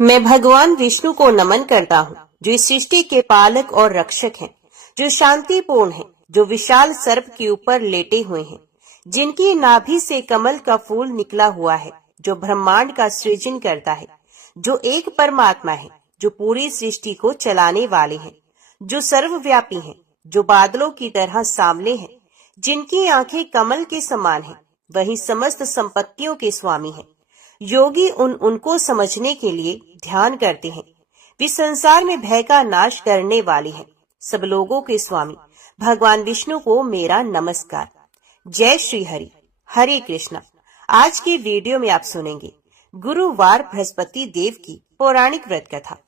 मैं भगवान विष्णु को नमन करता हूँ, जो इस सृष्टि के पालक और रक्षक हैं, जो शांतिपूर्ण हैं, जो विशाल सर्प के ऊपर लेटे हुए हैं, जिनकी नाभि से कमल का फूल निकला हुआ है, जो ब्रह्मांड का सृजन करता है, जो एक परमात्मा है, जो पूरी सृष्टि को चलाने वाले हैं, जो सर्वव्यापी हैं, जो बादलों की तरह सामने हैं, जिनकी आंखें कमल के समान हैं, वही समस्त संपत्तियों के स्वामी हैं। योगी उनको समझने के लिए ध्यान करते हैं। वे संसार में भय का नाश करने वाले हैं। सब लोगों के स्वामी भगवान विष्णु को मेरा नमस्कार। जय श्री हरि। हरे कृष्णा। आज के वीडियो में आप सुनेंगे गुरुवार बृहस्पति देव की पौराणिक व्रत कथा।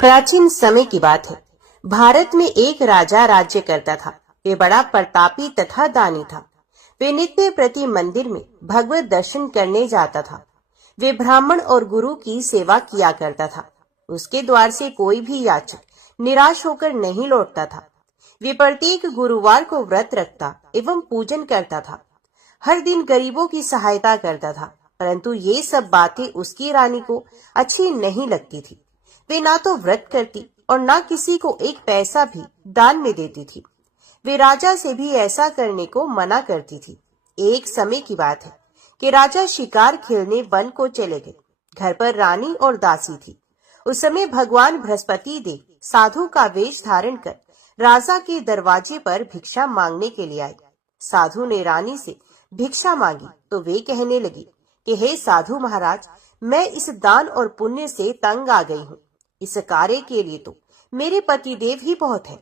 प्राचीन समय की बात है। भारत में एक राजा राज्य करता था। वे बड़ा प्रतापी तथा दानी था। वे नित्य प्रति मंदिर में भगवत दर्शन करने जाता था। वे ब्राह्मण और गुरु की सेवा किया करता था। उसके द्वार से कोई भी याचक निराश होकर नहीं लौटता था। वे प्रत्येक गुरुवार को व्रत रखता एवं पूजन करता था। हर दिन गरीबों की सहायता करता था, परंतु ये सब बातें उसकी रानी को अच्छी नहीं लगती थी। वे ना तो व्रत करती और ना किसी को एक पैसा भी दान में देती थी। वे राजा से भी ऐसा करने को मना करती थी। एक समय की बात है कि राजा शिकार खेलने वन को चले गए। घर पर रानी और दासी थी। उस समय भगवान बृहस्पति देव साधु का वेश धारण कर राजा के दरवाजे पर भिक्षा मांगने के लिए आए। साधु ने रानी से भिक्षा मांगी तो वे कहने लगी कि हे साधु महाराज, मैं इस दान और पुण्य से तंग आ गई हूँ। इस कार्य के लिए तो मेरे पतिदेव ही बहुत है।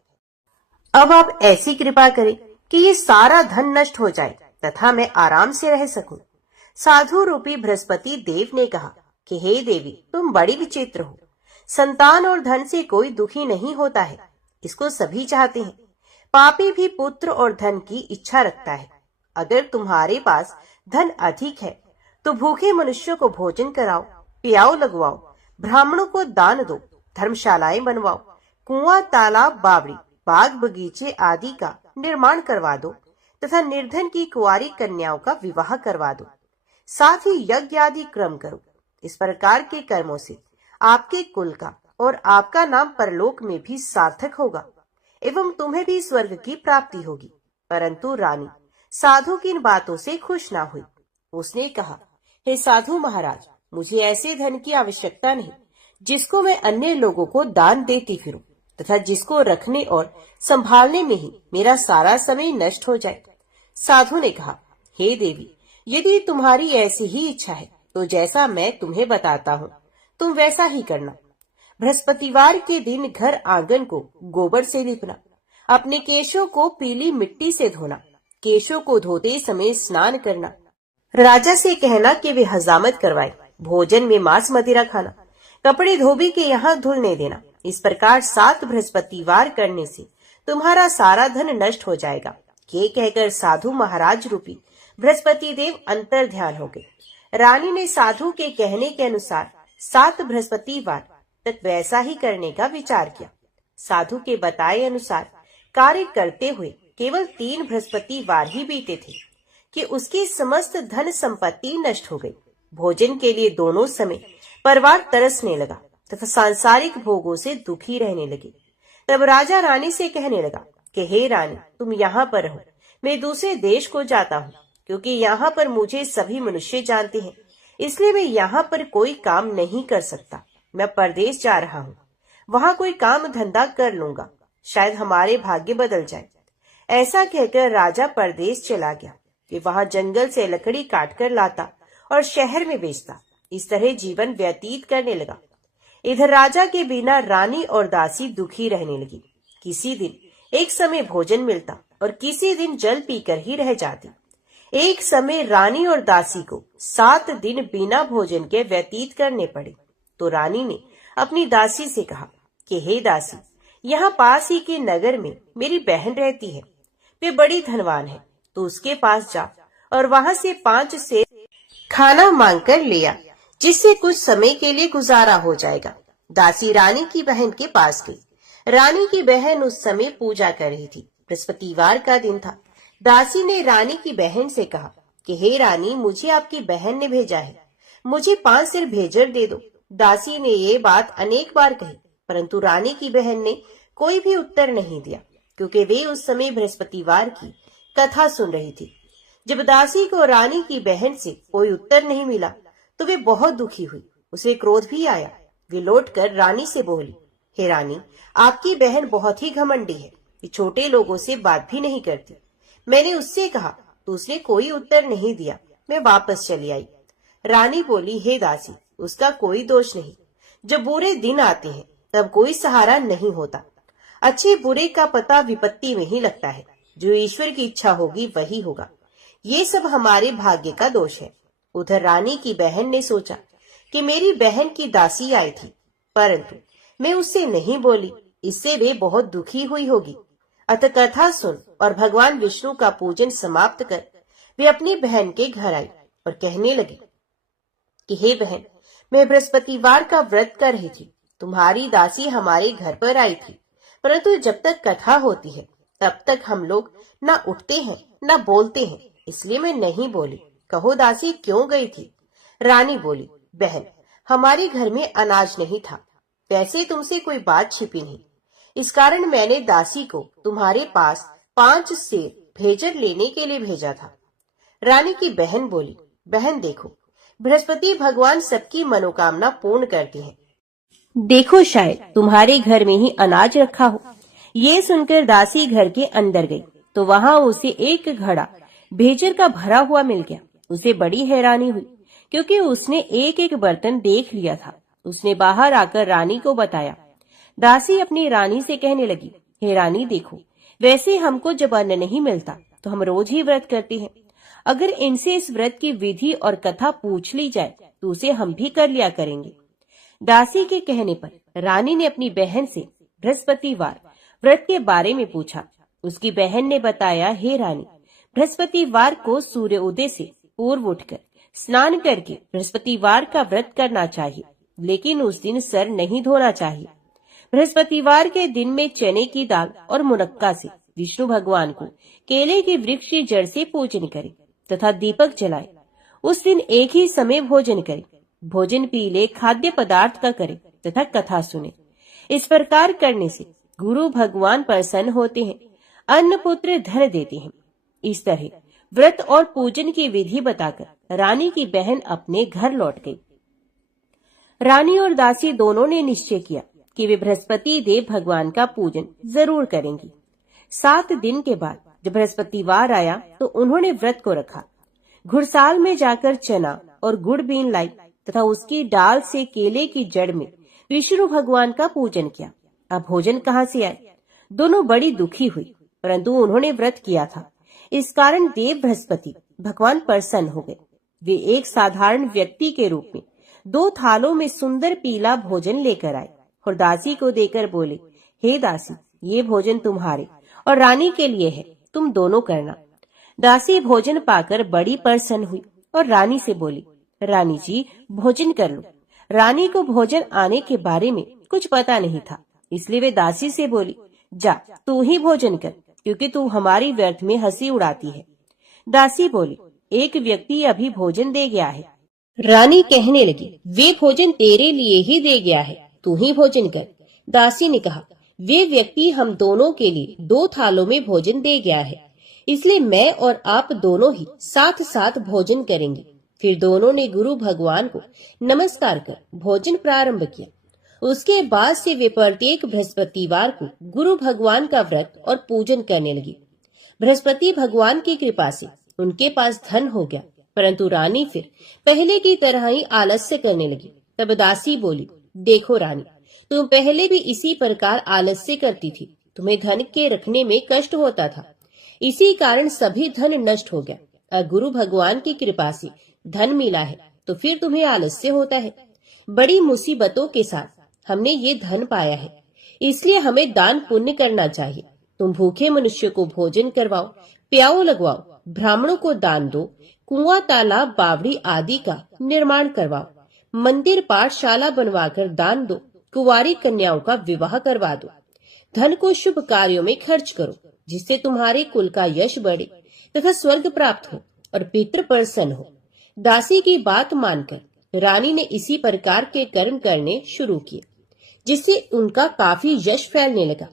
अब आप ऐसी कृपा करें कि ये सारा धन नष्ट हो जाए तथा मैं आराम से रह सकूं। साधु रूपी बृहस्पति देव ने कहा कि हे देवी, तुम बड़ी विचित्र हो। संतान और धन से कोई दुखी नहीं होता है, इसको सभी चाहते हैं। पापी भी पुत्र और धन की इच्छा रखता है। अगर तुम्हारे पास धन अधिक है तो भूखे मनुष्यों को भोजन कराओ, पियाओ लगवाओ, ब्राह्मणों को दान दो, धर्मशालाएं बनवाओ, कुआं, तालाब, बावड़ी, बाग बगीचे आदि का निर्माण करवा दो तथा निर्धन की कुंवारी कन्याओं का विवाह करवा दो। साथ ही यज्ञ आदि क्रम करो। इस प्रकार के कर्मों से आपके कुल का और आपका नाम परलोक में भी सार्थक होगा एवं तुम्हें भी स्वर्ग की प्राप्ति होगी। परंतु रानी साधु की इन बातों से खुश ना हुई। उसने कहा, हे साधु महाराज, मुझे ऐसे धन की आवश्यकता नहीं जिसको मैं अन्य लोगों को दान देती फिरूं तथा जिसको रखने और संभालने में ही मेरा सारा समय नष्ट हो जाए। साधु ने कहा, हे देवी, यदि तुम्हारी ऐसी ही इच्छा है तो जैसा मैं तुम्हें बताता हूँ तुम वैसा ही करना। बृहस्पतिवार के दिन घर आंगन को गोबर से लीपना, अपने केशों को पीली मिट्टी से धोना, केशों को धोते समय स्नान करना, राजा से कहना कि वे हजामत करवाए, भोजन में मांस मदिरा खाना, कपड़े धोबी के यहाँ धुलने देना। इस प्रकार 7 बृहस्पतिवार करने से तुम्हारा सारा धन नष्ट हो जाएगा। ये कहकर साधु महाराज रूपी बृहस्पति देव अंतर ध्यान हो गए। रानी ने साधु के कहने के अनुसार 7 बृहस्पतिवार तक वैसा ही करने का विचार किया। साधु के बताए अनुसार कार्य करते हुए केवल 3 बृहस्पतिवार ही बीते थे कि उसकी समस्त धन संपत्ति नष्ट हो गई। भोजन के लिए दोनों समय परिवार तरसने लगा तथा सांसारिक भोगों से दुखी रहने लगे। तब राजा रानी से कहने लगा कि हे रानी, तुम यहाँ पर रहो, मैं दूसरे देश को जाता हूँ, क्योंकि यहाँ पर मुझे सभी मनुष्य जानते हैं, इसलिए मैं यहाँ पर कोई काम नहीं कर सकता। मैं परदेश जा रहा हूँ, वहाँ कोई काम धंधा कर लूंगा, शायद हमारे भाग्य बदल जाए। ऐसा कहकर राजा परदेश चला गया कि वहाँ जंगल से लकड़ी काट कर लाता और शहर में बेचता। इस तरह जीवन व्यतीत करने लगा। इधर राजा के बिना रानी और दासी दुखी रहने लगी। किसी दिन एक समय भोजन मिलता और किसी दिन जल पीकर ही रह जाती। एक समय रानी और दासी को 7 दिन बिना भोजन के व्यतीत करने पड़े। तो रानी ने अपनी दासी से कहा कि हे दासी, यहाँ पास ही के नगर में मेरी बहन रहती है, वे बड़ी धनवान है, तो उसके पास जा और वहाँ से 5 से खाना मांग कर ले आ, जिससे कुछ समय के लिए गुजारा हो जाएगा। दासी रानी की बहन के पास गई। रानी की बहन उस समय पूजा कर रही थी। बृहस्पतिवार का दिन था। दासी ने रानी की बहन से कहा कि हे रानी, मुझे आपकी बहन ने भेजा है, मुझे 5 सिर भेजर दे दो। दासी ने ये बात अनेक बार कही, परंतु रानी की बहन ने कोई भी उत्तर नहीं दिया, क्योंकि वे उस समय बृहस्पतिवार की कथा सुन रही थी। जब दासी को रानी की बहन से कोई उत्तर नहीं मिला तो वे बहुत दुखी हुई। उसे क्रोध भी आया। वे लौटकर रानी से बोली, हे रानी, आपकी बहन बहुत ही घमंडी है। ये छोटे लोगों से बात भी नहीं करती। मैंने उससे कहा तो उसने कोई उत्तर नहीं दिया। मैं वापस चली आई। रानी बोली, हे दासी, उसका कोई दोष नहीं। जब बुरे दिन आते हैं तब कोई सहारा नहीं होता। अच्छे बुरे का पता विपत्ति में ही लगता है। जो ईश्वर की इच्छा होगी वही होगा। ये सब हमारे भाग्य का दोष है। उधर रानी की बहन ने सोचा कि मेरी बहन की दासी आई थी, परंतु मैं उससे नहीं बोली, इससे वे बहुत दुखी हुई होगी। अतः कथा सुन और भगवान विष्णु का पूजन समाप्त कर वे अपनी बहन के घर आई और कहने लगी कि हे बहन, मैं बृहस्पतिवार का व्रत कर रही थी। तुम्हारी दासी हमारे घर पर आई थी, परंतु जब तक कथा होती है तब तक हम लोग न उठते हैं न बोलते हैं, इसलिए मैं नहीं बोली। कहो दासी, क्यों गई थी? रानी बोली, बहन, हमारे घर में अनाज नहीं था। वैसे तुमसे कोई बात छिपी नहीं, इस कारण मैंने दासी को तुम्हारे पास 5 सेर भेजर लेने के लिए भेजा था। रानी की बहन बोली, बहन देखो, बृहस्पति भगवान सबकी मनोकामना पूर्ण करते हैं। देखो, शायद तुम्हारे घर में ही अनाज रखा हो। ये सुनकर दासी घर के अंदर गई तो वहां उसे एक घड़ा भेजर का भरा हुआ मिल गया। उसे बड़ी हैरानी हुई, क्योंकि उसने एक एक बर्तन देख लिया था। उसने बाहर आकर रानी को बताया। दासी अपनी रानी से कहने लगी, हे रानी देखो, वैसे हमको जब अन्न नहीं मिलता तो हम रोज ही व्रत करते हैं। अगर इनसे इस व्रत की विधि और कथा पूछ ली जाए तो उसे हम भी कर लिया करेंगे। दासी के कहने पर रानी ने अपनी बहन से बृहस्पतिवार व्रत के बारे में पूछा। उसकी बहन ने बताया, हे रानी, बृहस्पतिवार को सूर्य उदय से पूर्व उठकर स्नान करके बृहस्पतिवार का व्रत करना चाहिए, लेकिन उस दिन सर नहीं धोना चाहिए। बृहस्पतिवार के दिन में चने की दाल और मुनक्का से विष्णु भगवान को केले के वृक्ष की जड़ से पूजन करे तथा दीपक जलाए। उस दिन एक ही समय भोजन करे। भोजन पीले खाद्य पदार्थ का करे तथा कथा सुने। इस प्रकार करने से गुरु भगवान प्रसन्न होते हैं, अन्न पुत्र धन देते हैं। इस तरह व्रत और पूजन की विधि बताकर रानी की बहन अपने घर लौट गई। रानी और दासी दोनों ने निश्चय किया कि वे बृहस्पति देव भगवान का पूजन जरूर करेंगी। 7 दिन के बाद जब बृहस्पतिवार आया तो उन्होंने व्रत को रखा। घुड़साल में जाकर चना और गुड़ बीन लाई तथा उसकी डाल से केले की जड़ में विष्णु भगवान का पूजन किया। अब भोजन कहाँ से आए? दोनों बड़ी दुखी हुई, परंतु उन्होंने व्रत किया था, इस कारण देव बृहस्पति भगवान प्रसन्न हो गए। वे एक साधारण व्यक्ति के रूप में 2 थालों में सुंदर पीला भोजन लेकर आए और दासी को देकर बोले, हे दासी, ये भोजन तुम्हारे और रानी के लिए है, तुम दोनों करना। दासी भोजन पाकर बड़ी प्रसन्न हुई और रानी से बोली, रानी जी, भोजन कर लो। रानी को भोजन आने के बारे में कुछ पता नहीं था, इसलिए वे दासी से बोली, जा तू ही भोजन कर, क्योंकि तू हमारी व्यर्थ में हंसी उड़ाती है। दासी बोली, एक व्यक्ति अभी भोजन दे गया है। रानी कहने लगी, वे भोजन तेरे लिए ही दे गया है, तू ही भोजन कर। दासी ने कहा, वे व्यक्ति हम दोनों के लिए 2 थालों में भोजन दे गया है, इसलिए मैं और आप दोनों ही साथ साथ भोजन करेंगे। फिर दोनों ने गुरु भगवान को नमस्कार कर भोजन प्रारंभ किया। उसके बाद से वे प्रत्येक बृहस्पतिवार को गुरु भगवान का व्रत और पूजन करने लगी। बृहस्पति भगवान की कृपा से उनके पास धन हो गया, परंतु रानी फिर पहले की तरह ही आलस्य करने लगी। तब दासी बोली, देखो रानी, तुम पहले भी इसी प्रकार आलस्य करती थी, तुम्हें धन के रखने में कष्ट होता था, इसी कारण सभी धन नष्ट हो गया। और गुरु भगवान की कृपा से धन मिला है तो फिर तुम्हें आलस्य होता है। बड़ी मुसीबतों के साथ हमने ये धन पाया है, इसलिए हमें दान पुण्य करना चाहिए। तुम भूखे मनुष्य को भोजन करवाओ, प्याऊ लगवाओ, ब्राह्मणों को दान दो, कुआं तालाब बावड़ी आदि का निर्माण करवाओ, मंदिर पाठशाला बनवाकर दान दो, कुंवारी कन्याओं का विवाह करवा दो। धन को शुभ कार्यों में खर्च करो, जिससे तुम्हारे कुल का यश बढ़े तथा स्वर्ग प्राप्त हो और पितृ प्रसन्न हो। दासी की बात मानकर रानी ने इसी प्रकार के कर्म करने शुरू किए, जिससे उनका काफी यश फैलने लगा।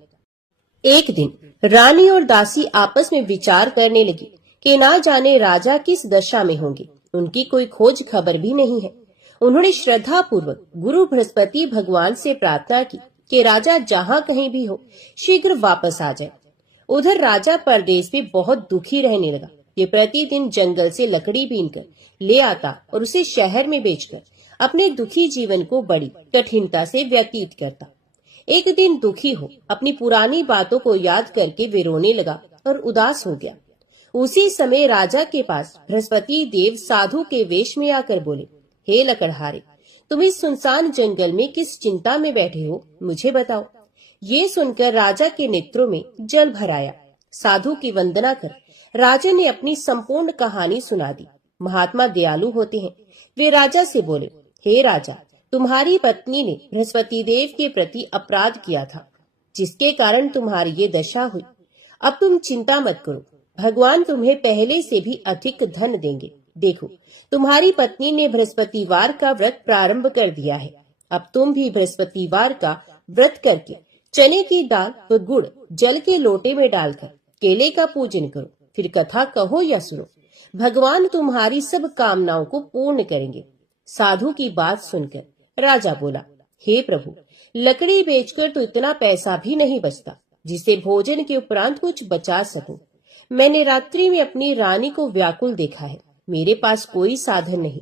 एक दिन रानी और दासी आपस में विचार करने लगी कि ना जाने राजा किस दशा में होंगे, उनकी कोई खोज खबर भी नहीं है। उन्होंने श्रद्धा पूर्वक गुरु बृहस्पति भगवान से प्रार्थना की कि राजा जहाँ कहीं भी हो शीघ्र वापस आ जाए। उधर राजा परदेश में बहुत दुखी रहने लगा। ये प्रतिदिन जंगल से लकड़ी बीनकर ले आता और उसे शहर में बेचकर अपने दुखी जीवन को बड़ी कठिनता से व्यतीत करता। एक दिन दुखी हो अपनी पुरानी बातों को याद करके वे रोने लगा और उदास हो गया। उसी समय राजा के पास बृहस्पति देव साधु के वेश में आकर बोले, हे लकड़हारे, तुम इस सुनसान जंगल में किस चिंता में बैठे हो, मुझे बताओ। ये सुनकर राजा के नेत्रों में जल भर आया। साधु की वंदना कर राजा ने अपनी संपूर्ण कहानी सुना दी। महात्मा दयालु होते हैं। वे राजा से बोले, हे राजा, तुम्हारी पत्नी ने बृहस्पति देव के प्रति अपराध किया था, जिसके कारण तुम्हारी ये दशा हुई। अब तुम चिंता मत करो, भगवान तुम्हें पहले से भी अधिक धन देंगे। देखो, तुम्हारी पत्नी ने बृहस्पतिवार का व्रत प्रारंभ कर दिया है। अब तुम भी बृहस्पतिवार का व्रत करके चने की दाल व गुड़ जल के लोटे में डालकर केले का पूजन करो, फिर कथा कहो या सुनो। भगवान तुम्हारी सब कामनाओं को पूर्ण करेंगे। साधु की बात सुनकर राजा बोला, हे प्रभु, लकड़ी बेचकर तो इतना पैसा भी नहीं बचता जिससे भोजन के उपरांत कुछ बचा सकूं। मैंने रात्रि में अपनी रानी को व्याकुल देखा है। मेरे पास कोई साधन नहीं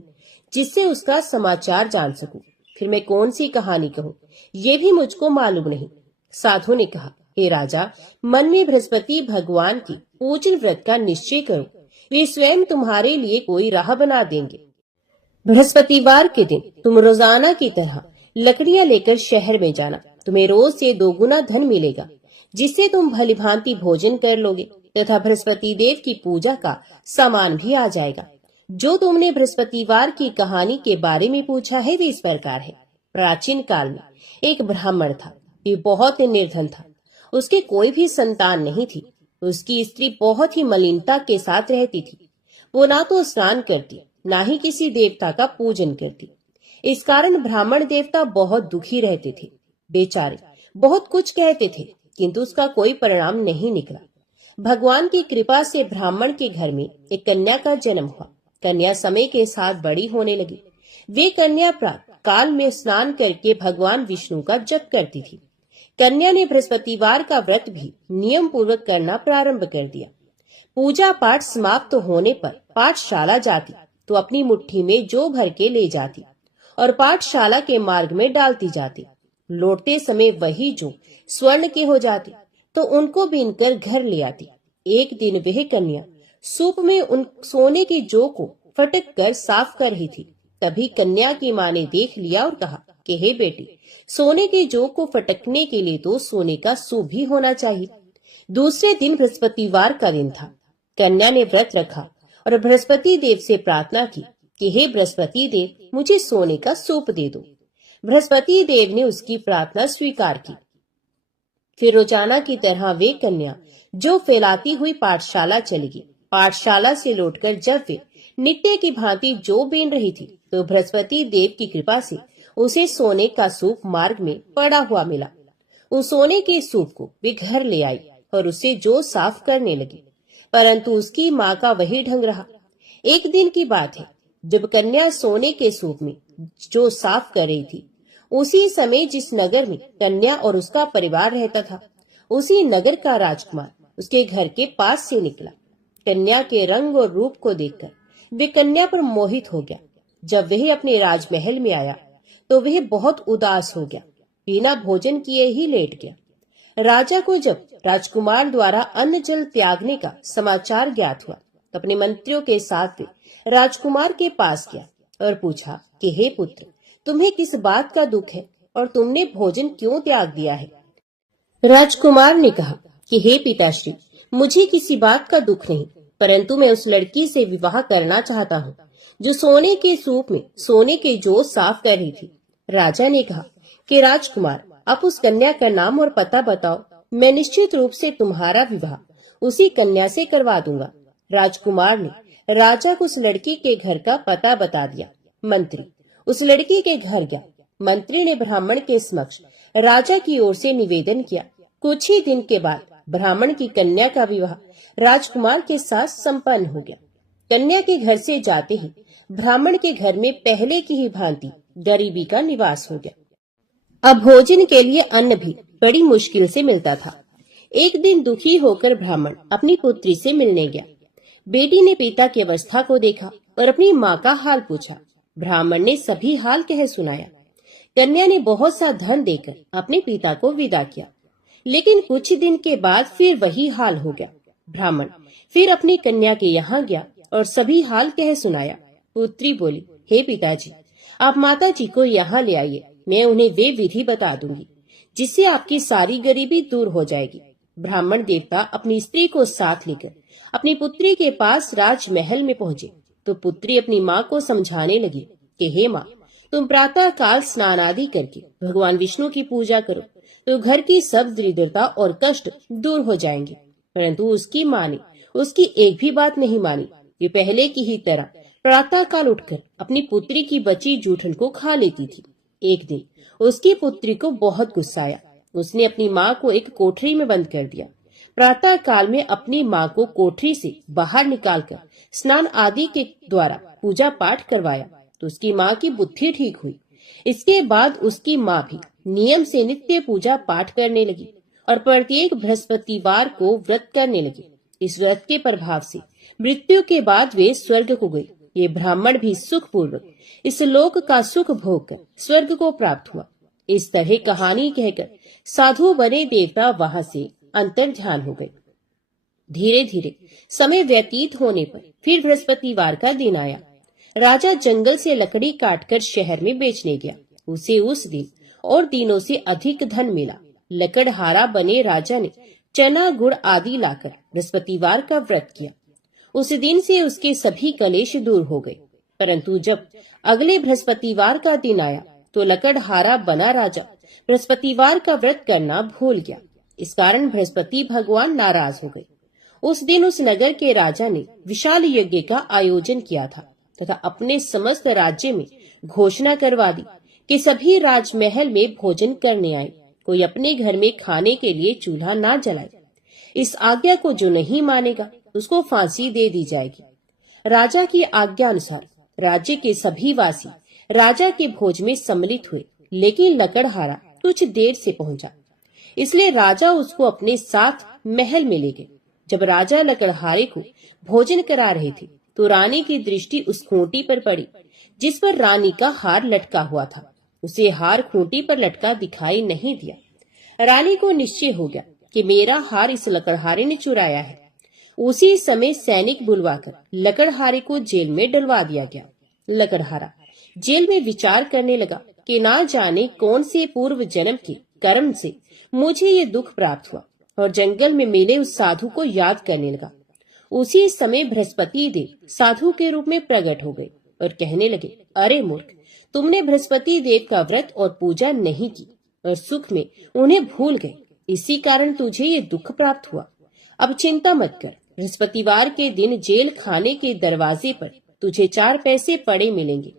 जिससे उसका समाचार जान सकूं। फिर मैं कौन सी कहानी कहूँ, ये भी मुझको मालूम नहीं। साधु ने कहा, हे राजा, मन में बृहस्पति भगवान की पूजन व्रत का निश्चय करो, वे स्वयं तुम्हारे लिए कोई राह बना देंगे। बृहस्पतिवार के दिन तुम रोजाना की तरह लकड़ियां लेकर शहर में जाना। तुम्हें रोज से 2 गुना धन मिलेगा, जिससे तुम भलीभांति भोजन कर लोगे तथा बृहस्पति देव की पूजा का सामान भी आ जाएगा। जो तुमने बृहस्पतिवार की कहानी के बारे में पूछा है वे इस प्रकार है। प्राचीन काल में एक ब्राह्मण था। ये बहुत ही निर्धन था। उसके कोई भी संतान नहीं थी। उसकी स्त्री बहुत ही मलिनता के साथ रहती थी। वो ना तो स्नान करती, ना ही किसी देवता का पूजन करती। इस कारण ब्राह्मण देवता बहुत दुखी रहते थे। बेचारे बहुत कुछ कहते थे, किंतु उसका कोई परिणाम नहीं निकला। भगवान की कृपा से ब्राह्मण के घर में एक कन्या का जन्म हुआ। कन्या समय के साथ बड़ी होने लगी। वे कन्या प्रातः काल में स्नान करके भगवान विष्णु का जप करती थी। कन्या ने बृहस्पतिवार का व्रत भी नियम पूर्वक करना प्रारंभ कर दिया। पूजा पाठ समाप्त होने पर पाठशाला जाती तो अपनी मुट्ठी में जौ भर के ले जाती और पाठशाला के मार्ग में डालती जाती। लौटते समय वही जौ स्वर्ण के हो जाती तो उनको बीनकर घर ले आती। एक दिन वह कन्या सूप में उन सोने की जौ को फटक कर साफ कर रही थी। तभी कन्या की माँ ने देख लिया और कहा कि हे बेटी, सोने के जौ को फटकने के लिए तो सोने का सूप भी होना चाहिए। दूसरे दिन बृहस्पतिवार का दिन था। कन्या ने व्रत रखा और बृहस्पति देव से प्रार्थना की कि हे बृहस्पति देव, मुझे सोने का सूप दे दो। बृहस्पति देव ने उसकी प्रार्थना स्वीकार की। फिर रोजाना की तरह वे कन्या जो फैलाती हुई पाठशाला चली गई। पाठशाला से लौटकर जब वे नित्य की भांति जो बीन रही थी तो बृहस्पति देव की कृपा से उसे सोने का सूप मार्ग में पड़ा हुआ मिला। उस सोने के सूप को वे घर ले आई और उसे जो साफ करने लगी, परंतु उसकी माँ का वही ढंग रहा। एक दिन की बात है, जब कन्या सोने के सूप में जो साफ कर रही थी, उसी समय जिस नगर में कन्या और उसका परिवार रहता था, उसी नगर का राजकुमार उसके घर के पास से निकला। कन्या के रंग और रूप को देखकर वे कन्या पर मोहित हो गया। जब वह अपने राजमहल में आया तो वह बहुत उदास हो गया, बिना भोजन किए ही लेट गया। राजा को जब राजकुमार द्वारा अन्न जल त्यागने का समाचार ज्ञात हुआ तो अपने मंत्रियों के साथ वे राजकुमार के पास गया और पूछा कि हे पुत्र, तुम्हें किस बात का दुख है और तुमने भोजन क्यों त्याग दिया है? राजकुमार ने कहा कि हे पिताश्री, मुझे किसी बात का दुख नहीं, परंतु मैं उस लड़की से विवाह करना चाहता हूँ जो सोने के सूप में सोने के जौ साफ कर रही थी। राजा ने कहा कि राजकुमार, आप उस कन्या का नाम और पता बताओ, मैं निश्चित रूप से तुम्हारा विवाह उसी कन्या से करवा दूंगा। राजकुमार ने राजा को उस लड़की के घर का पता बता दिया। मंत्री उस लड़की के घर गया। मंत्री ने ब्राह्मण के समक्ष राजा की ओर से निवेदन किया। कुछ ही दिन के बाद ब्राह्मण की कन्या का विवाह राजकुमार के साथ संपन्न हो गया। कन्या के घर से जाते ही ब्राह्मण के घर में पहले की ही भांति गरीबी का निवास हो गया। अब भोजन के लिए अन्न भी बड़ी मुश्किल से मिलता था। एक दिन दुखी होकर ब्राह्मण अपनी पुत्री से मिलने गया। बेटी ने पिता की अवस्था को देखा और अपनी माँ का हाल पूछा। ब्राह्मण ने सभी हाल कह सुनाया। कन्या ने बहुत सा धन देकर अपने पिता को विदा किया, लेकिन कुछ दिन के बाद फिर वही हाल हो गया। ब्राह्मण फिर अपनी कन्या के यहाँ गया और सभी हाल कह सुनाया। पुत्री बोली, हे पिताजी, आप माता जी को यहाँ ले आइए, मैं उन्हें वे विधि बता दूंगी जिससे आपकी सारी गरीबी दूर हो जाएगी। ब्राह्मण देवता अपनी स्त्री को साथ लेकर अपनी पुत्री के पास राजमहल में पहुँचे तो पुत्री अपनी माँ को समझाने लगी कि हे माँ, तुम प्रातः काल स्नान आदि करके भगवान विष्णु की पूजा करो तो घर की सब दरिद्रता और कष्ट दूर हो जाएंगे। परंतु उसकी माँ ने उसकी एक भी बात नहीं मानी। ये पहले की ही तरह प्रातः काल उठकर अपनी पुत्री की बची जूठन को खा लेती थी। एक दिन उसकी पुत्री को बहुत गुस्सा आया। उसने अपनी माँ को एक कोठरी में बंद कर दिया। प्रातः काल में अपनी माँ को कोठरी से बाहर निकालकर स्नान आदि के द्वारा पूजा पाठ करवाया तो उसकी माँ की बुद्धि ठीक हुई। इसके बाद उसकी माँ भी नियम से नित्य पूजा पाठ करने लगी और प्रत्येक बृहस्पतिवार को व्रत करने लगी। इस व्रत के प्रभाव से मृत्यु के बाद वे स्वर्ग को गई। ये ब्राह्मण भी सुख पूर्वक इस लोक का सुख भोग कर स्वर्ग को प्राप्त हुआ। इस तरह कहानी कहकर साधु बने देवता वहां से अंतर ध्यान हो गए। धीरे धीरे समय व्यतीत होने पर फिर बृहस्पतिवार का दिन आया। राजा जंगल से लकड़ी काटकर शहर में बेचने गया। उसे उस दिन और दिनों से अधिक धन मिला। लकड़हारा बने राजा ने चना गुड़ आदि लाकर बृहस्पतिवार का व्रत किया। उस दिन से उसके सभी कलेश दूर हो गए। परंतु जब अगले बृहस्पतिवार का दिन आया तो लकड़हारा बना राजा बृहस्पतिवार का व्रत करना भूल गया। इस कारण बृहस्पति भगवान नाराज हो गए। उस दिन उस नगर के राजा ने विशाल यज्ञ का आयोजन किया था तथा अपने समस्त राज्य में घोषणा करवा दी कि सभी राजमहल में भोजन करने आए, कोई अपने घर में खाने के लिए चूल्हा ना जलाए। इस आज्ञा को जो नहीं मानेगा उसको फांसी दे दी जाएगी। राजा की आज्ञा अनुसार राज्य के सभी वासी राजा के भोज में सम्मिलित हुए, लेकिन लकड़हारा कुछ देर से पहुंचा, इसलिए राजा उसको अपने साथ महल में ले गए। जब राजा लकड़हारे को भोजन करा रहे थे तो रानी की दृष्टि उस खूंटी पर पड़ी जिस पर रानी का हार लटका हुआ था। उसे हार खूंटी पर लटका दिखाई नहीं दिया। रानी को निश्चय हो गया कि मेरा हार इस लकड़हारे ने चुराया है। उसी समय सैनिक बुलवाकर लकड़हारे को जेल में डलवा दिया गया। लकड़हारा जेल में विचार करने लगा कि ना जाने कौन से पूर्व जन्म के कर्म से मुझे ये दुख प्राप्त हुआ, और जंगल में मिले उस साधु को याद करने लगा। उसी समय बृहस्पति देव साधु के रूप में प्रकट हो गए और कहने लगे, अरे मूर्ख, तुमने बृहस्पति देव का व्रत और पूजा नहीं की और सुख में उन्हें भूल गए, इसी कारण तुझे ये दुख प्राप्त हुआ। अब चिंता मत कर, बृहस्पतिवार के दिन जेल खाने के दरवाजे पर तुझे 4 पैसे पड़े मिलेंगे।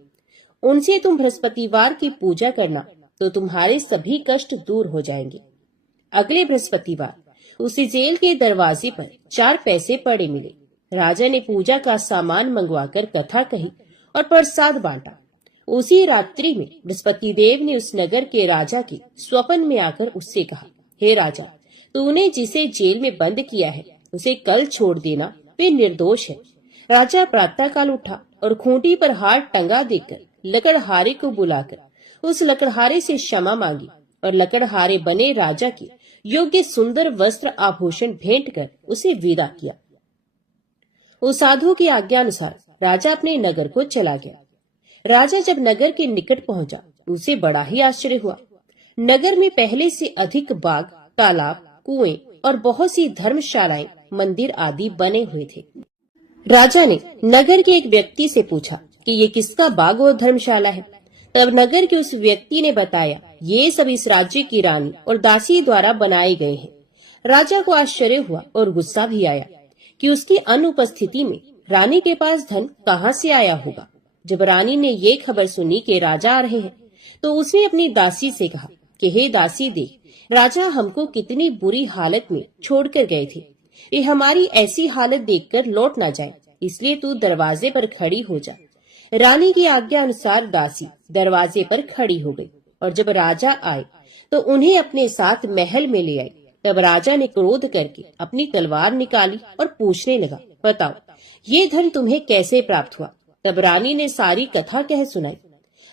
उनसे तुम बृहस्पतिवार की पूजा करना तो तुम्हारे सभी कष्ट दूर हो जाएंगे। अगले बृहस्पतिवार उसे जेल के दरवाजे पर 4 पैसे पड़े मिले। राजा ने पूजा का सामान मंगवाकर कथा कही और प्रसाद बांटा। उसी रात्रि में बृहस्पति देव ने उस नगर के राजा के स्वप्न में आकर उससे कहा, हे राजा, तूने जिसे जेल में बंद किया है उसे कल छोड़ देना, वे निर्दोष है। राजा प्रातःकाल उठा और खूंटी पर हार टंगा देकर लकड़हारे को बुलाकर उस लकड़हारे से क्षमा मांगी और लकड़हारे बने राजा के योग्य सुंदर वस्त्र आभूषण भेंट कर उसे विदा किया। उस साधु की आज्ञा अनुसार राजा अपने नगर को चला गया। राजा जब नगर के निकट पहुंचा उसे बड़ा ही आश्चर्य हुआ। नगर में पहले से अधिक बाग, तालाब, कुएं और बहुत सी धर्मशालाएं, मंदिर आदि बने हुए थे। राजा ने नगर के एक व्यक्ति से पूछा कि ये किसका बाग और धर्मशाला है। तब नगर के उस व्यक्ति ने बताया, ये सब इस राज्य की रानी और दासी द्वारा बनाए गए हैं। राजा को आश्चर्य हुआ और गुस्सा भी आया कि उसकी अनुपस्थिति में रानी के पास धन कहाँ से आया होगा। जब रानी ने ये खबर सुनी कि राजा आ रहे हैं, तो उसने अपनी दासी से कहा कि हे दासी देख, राजा हमको कितनी बुरी हालत में छोड़कर गए थे। वे हमारी ऐसी हालत देखकर लौट ना जाए, इसलिए तू दरवाजे पर खड़ी हो जा। रानी की आज्ञा अनुसार दासी दरवाजे पर खड़ी हो गई और जब राजा आए तो उन्हें अपने साथ महल में ले आई। तब राजा ने क्रोध करके अपनी तलवार निकाली और पूछने लगा, बताओ ये धन तुम्हें कैसे प्राप्त हुआ? तब रानी ने सारी कथा कह सुनाई।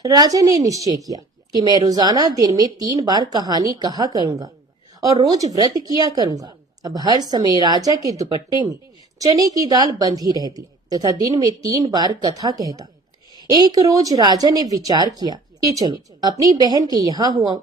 राजा ने निश्चय किया कि मैं रोजाना दिन में 3 बार कहानी कहा करूंगा और रोज व्रत किया करूंगा। अब हर समय राजा के दुपट्टे में चने की दाल बंधी रहती तथा दिन में 3 बार कथा कहता। एक रोज राजा ने विचार किया कि चलो अपनी बहन के यहाँ हुआ।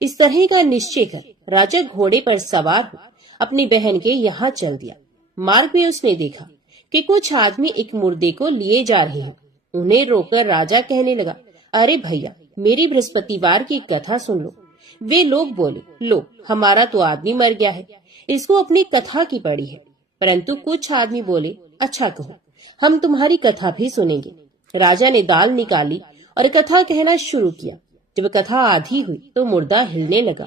इस तरह का निश्चय कर राजा घोड़े पर सवार हो अपनी बहन के यहाँ चल दिया। मार्ग में उसने देखा कि कुछ आदमी एक मुर्दे को लिए जा रहे हैं। उन्हें रोककर राजा कहने लगा, अरे भैया, मेरी बृहस्पतिवार की कथा सुन लो। वे लोग बोले, लो हमारा तो आदमी मर गया है, इसको अपनी कथा की पड़ी है। परंतु कुछ आदमी बोले, अच्छा कहो, हम तुम्हारी कथा भी सुनेंगे। राजा ने दाल निकाली और कथा कहना शुरू किया। जब कथा आधी हुई तो मुर्दा हिलने लगा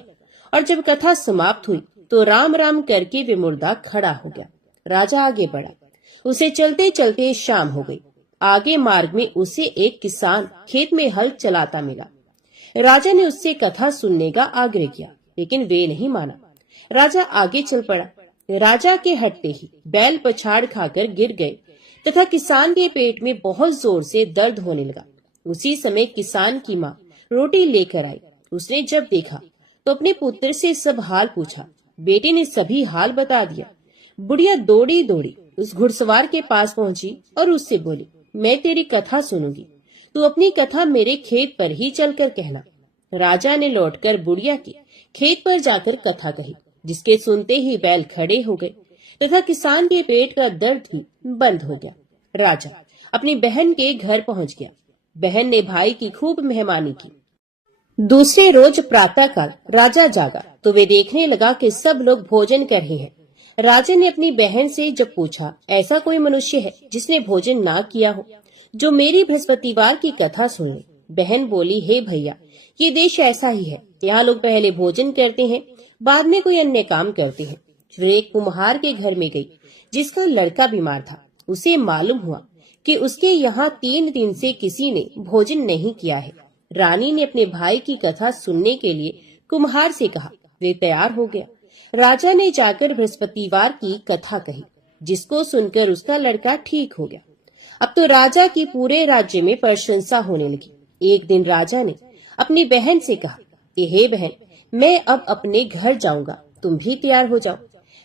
और जब कथा समाप्त हुई तो राम राम करके वे मुर्दा खड़ा हो गया। राजा आगे बढ़ा। उसे चलते चलते शाम हो गई। आगे मार्ग में उसे एक किसान खेत में हल चलाता मिला। राजा ने उससे कथा सुनने का आग्रह किया, लेकिन वे नहीं माना। राजा आगे चल पड़ा। राजा के हटते ही बैल पछाड़ खाकर गिर गए तथा किसान के पेट में बहुत जोर से दर्द होने लगा। उसी समय किसान की माँ रोटी लेकर आई। उसने जब देखा तो अपने पुत्र से सब हाल पूछा। बेटे ने सभी हाल बता दिया। बुढ़िया दौड़ी दौड़ी उस घुड़सवार के पास पहुंची और उससे बोली, मैं तेरी कथा सुनूंगी, तू अपनी कथा मेरे खेत पर ही चलकर कहना। राजा ने लौटकर बुढ़िया के खेत पर जाकर कथा कही, जिसके सुनते ही बैल खड़े हो गए तथा किसान के पेट का दर्द ही बंद हो गया। राजा अपनी बहन के घर पहुंच गया। बहन ने भाई की खूब मेहमानी की। दूसरे रोज प्रातःकाल राजा जागा तो वे देखने लगा कि सब लोग भोजन कर रहे हैं। राजा ने अपनी बहन से जब पूछा, ऐसा कोई मनुष्य है जिसने भोजन ना किया हो, जो मेरी बृहस्पतिवार की कथा सुन ले? बहन बोली, हे भैया, ये देश ऐसा ही है, यहाँ लोग पहले भोजन करते हैं, बाद में कोई अन्य काम करते हैं। फिर एक कुम्हार के घर में गई, जिसका लड़का बीमार था। उसे मालूम हुआ कि उसके यहाँ 3 दिन से किसी ने भोजन नहीं किया है। रानी ने अपने भाई की कथा सुनने के लिए कुम्हार से कहा। वे तैयार हो गया। राजा ने जाकर बृहस्पतिवार की कथा कही, जिसको सुनकर उसका लड़का ठीक हो गया। अब तो राजा की पूरे राज्य में प्रशंसा होने लगी। एक दिन राजा ने अपनी बहन से कहा कि हे बहन, मैं अब अपने घर जाऊंगा, तुम भी तैयार हो जाओ।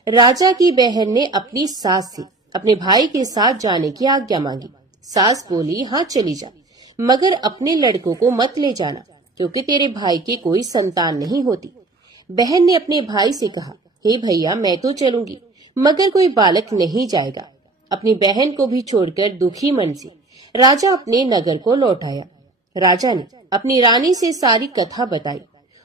राजा की बहन ने अपनी सास से अपने भाई के साथ जाने की आज्ञा मांगी। सास बोली, हाँ चली जा, मगर अपने लड़कों को मत ले जाना, क्योंकि तेरे भाई के कोई संतान नहीं होती। बहन ने अपने भाई से कहा, हे भैया, मैं तो चलूंगी, मगर कोई बालक नहीं जाएगा। अपनी बहन को भी छोड़कर दुखी मन से राजा अपने नगर को लौट आया। राजा ने अपनी रानी से सारी कथा बताई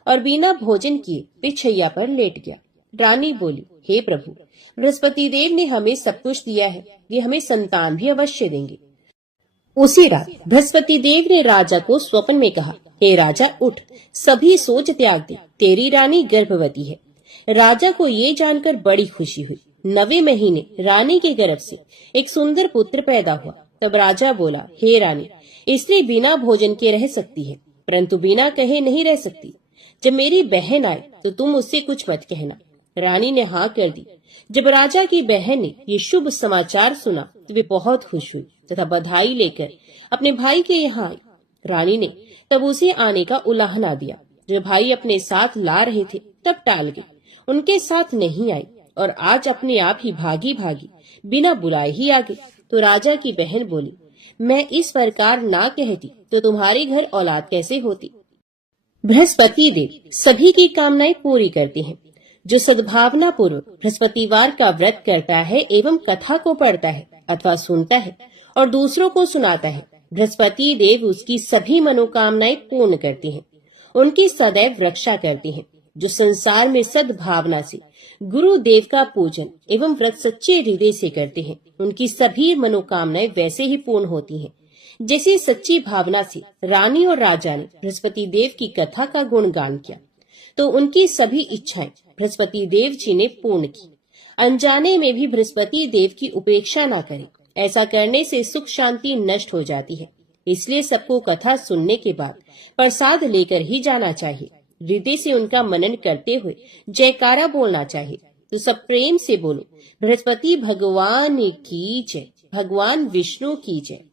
और बिना भोजन किए पिछैया पर लेट गया। रानी बोली, हे प्रभु, बृहस्पति देव ने हमें सब कुछ दिया है, ये हमें संतान भी अवश्य देंगे। उसी रात बृहस्पति देव ने राजा को स्वप्न में कहा, हे राजा, उठ, सभी सोच त्याग दे, तेरी रानी गर्भवती है। राजा को ये जानकर बड़ी खुशी हुई। 9वें महीने रानी के गर्भ से एक सुंदर पुत्र पैदा हुआ। तब राजा बोला, हे रानी, स्त्री बिना भोजन के रह सकती है, परंतु बिना कहे नहीं रह सकती। जब मेरी बहन आए तो तुम उससे कुछ मत कहना। रानी ने हाँ कर दी। जब राजा की बहन ने ये शुभ समाचार सुना तो वे बहुत खुश हुई तथा बधाई लेकर अपने भाई के यहाँ आई। रानी ने तब उसे आने का उलाहना दिया। जब भाई अपने साथ ला रहे थे तब टाल गई, उनके साथ नहीं आई और आज अपने आप ही भागी भागी बिना बुलाए ही आ गई। तो राजा की बहन बोली, मैं इस प्रकार ना कहती तो तुम्हारे घर औलाद कैसे होती। बृहस्पति देव सभी की कामनाएं पूरी करते हैं। जो सद्भावना पूर्वक बृहस्पतिवार का व्रत करता है एवं कथा को पढ़ता है अथवा सुनता है और दूसरों को सुनाता है, बृहस्पति देव उसकी सभी मनोकामनाएं पूर्ण करते हैं, उनकी सदैव रक्षा करते हैं। जो संसार में सद्भावना से गुरु देव का पूजन एवं व्रत सच्चे हृदय से करते हैं, उनकी सभी मनोकामनाएं वैसे ही पूर्ण होती हैं जैसी सच्ची भावना से रानी और राजा ने बृहस्पति देव की कथा का गुणगान किया तो उनकी सभी इच्छाएं बृहस्पति देव जी ने पूर्ण की। अनजाने में भी बृहस्पति देव की उपेक्षा न करें, ऐसा करने से सुख शांति नष्ट हो जाती है। इसलिए सबको कथा सुनने के बाद प्रसाद लेकर ही जाना चाहिए। हृदय से उनका मनन करते हुए जयकारा बोलना चाहिए। तो सब प्रेम से बोलो, बृहस्पति भगवान की जय, भगवान विष्णु की जय।